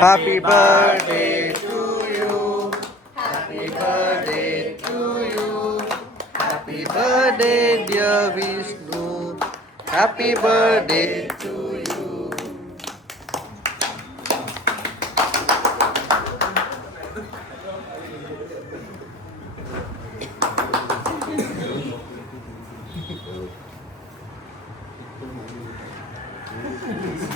Happy birthday to you. Happy birthday to you. Happy birthday, dear Vishnu. Happy birthday to you.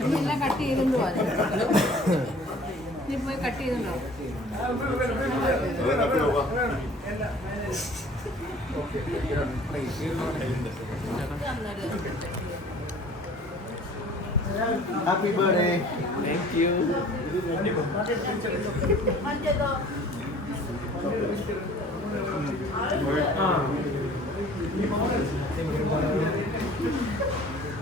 നീ എല്ലാം cut ചെയ്തുകൊണ്ട് പോവാ. നീ പോയി കട്ട് ചെയ്തുണ്ടോ Happy birthday. Thank you. മറ്റേതോ?